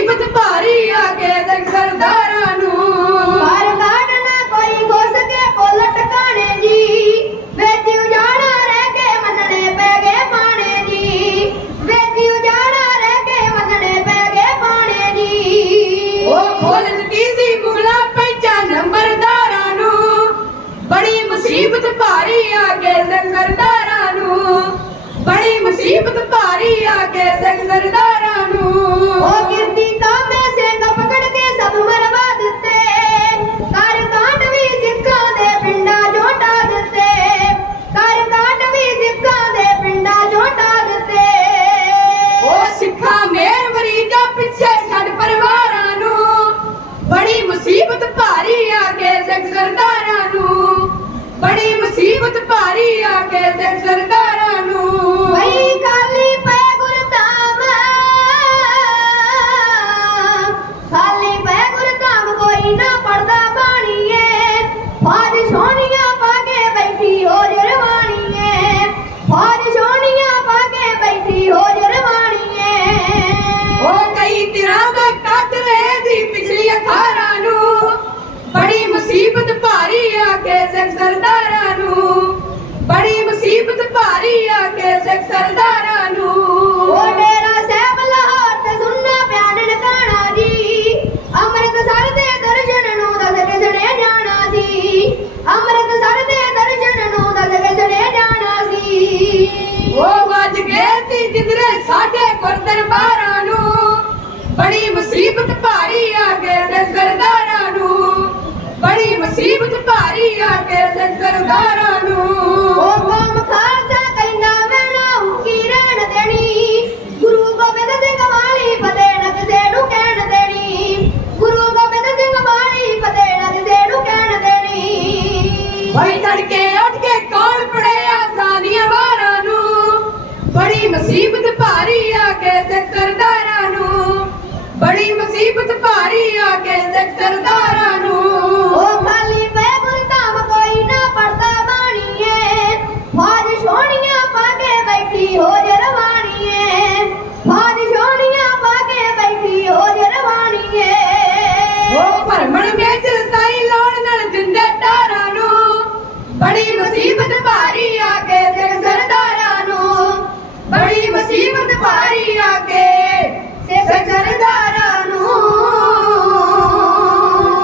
ਮੁਸੀਬਤ ਭਾਰੀ ਆ ਕੇ ਦਰਗ ਸਰਦਾਰਾਂ ਨੂੰ। ਪਰ ਬਾੜ ਨਾ ਕੋਈ ਹੋ ਸਕੇ ਬੋਲ ਟਿਕਾਣੇ ਜੀ। ਵੇਤੀ ਉਜਾੜਾ ਰਹਿ ਕੇ ਮੰਨਣੇ ਪੈ ਗਏ ਪਾਣੇ ਜੀ। ਵੇਤੀ ਉਜਾੜਾ ਰਹਿ ਕੇ ਮੰਨਣੇ ਪੈ ਗਏ ਪਾਣੇ ਜੀ। ਉਹ ਖੋਲ ਦਿੱਤੀ ਸੀ ਮੁਗਲਾ ਪੈਂਚਾ ਨੰਬਰਦਾਰਾਂ ਨੂੰ? ਬੜੀ ਮੁਸੀਬਤ ਭਾਰੀ ਆ ਕੇ ਦਰਗ ਸਰਦਾਰਾਂ ਨੂੰ। ਬੜੀ ਮੁਸੀਬਤ ਭਾਰੀ ਬੜੀ ਮੁਸੀਬਤ ਭਾਰੀ ਆ ਕੇ ਸਿੰਘ ਸਰਦਾਰਾਂ ਨੂੰ। ਬੜੀ ਮੁਸੀਬਤ ਭਾਰੀ ਆ ਕੇ ਸਿੰਘ ਮੁਸੀਬਤ ਭਾਰੀ ਆ ਕੇ ਸਿੰਘ ਸਰਦਾਰਾਂ ਨੂੰ। ਉਹ ਡੇਰਾ ਸਾਹਿਬ ਲਾਹੌਰ ਤੇ ਸੁਣਨਾ ਪਿਆ ਨਨਕਾਣਾ ਜੀ। ਅੰਮ੍ਰਿਤਸਰ ਦੇ ਦਰਸ਼ਨ ਨੂੰ ਦੱਸ ਕੇ ਸੁਣਿਆ ਜਾਣਾ ਸੀ। ਅੰਮ੍ਰਿਤਸਰ ਦੇ ਦਰਸ਼ਨ ਨੂੰ ਦੱਸ ਕੇ ਸੁਣਿਆ ਜਾਣਾ ਸੀ। ਉਹ ਵੱਜ ਗਏ ਸੀ ਜਿੰਦਰੇ ਸਾਡੇ ਗੁਰਦਰਬਾਰਾਂ ਨੂੰ। ਬੜੀ ਮੁਸੀਬਤ ਭਾਰੀ ਆ ਕੇ ਸਿੰਘ ਸਰਦਾਰਾਂ ਨੂੰ। ਬੜੀ ਮੁਸੀਬਤ ਭਾਰੀ ਆ ਕੇ ਸਿੰਘ ਸਰਦਾਰਾਂ ਭਾਰੀ ਆ ਕੇ ਸਿੱਖ ਸਰਦਾਰਾਂ ਨੂੰ। ਉਹ ਖਾਲੀ ਪੈ ਗੁਰਧਾਮ ਕੋਈ ਨਾ ਪੜਦਾ ਬਾਣੀਏ। ਫੌਜ ਸੋਹਣੀਆਂ ਪਾ ਕੇ ਬੈਠੀ ਹੋ ਜਰਵਾਣੀਏ ਫੌਜ ਸੋਹਣੀਆਂ ਪਾ ਕੇ ਬੈਠੀ ਹੋ ਜਰਵਾਣੀਏ ਉਹ ਭਰਮਣ ਵਿੱਚ ਸਾਈ ਲਾਉਣ ਨਾਲ ਦਿੰਦੇ ਟਾਰਾਂ ਨੂੰ। ਬੜੀ ਮੁਸੀਬਤ ਭਾਰੀ ਆ ਕੇ ਸਿੱਖ ਸਰਦਾਰਾਂ ਨੂੰ। ਬੜੀ ਮੁਸੀਬਤ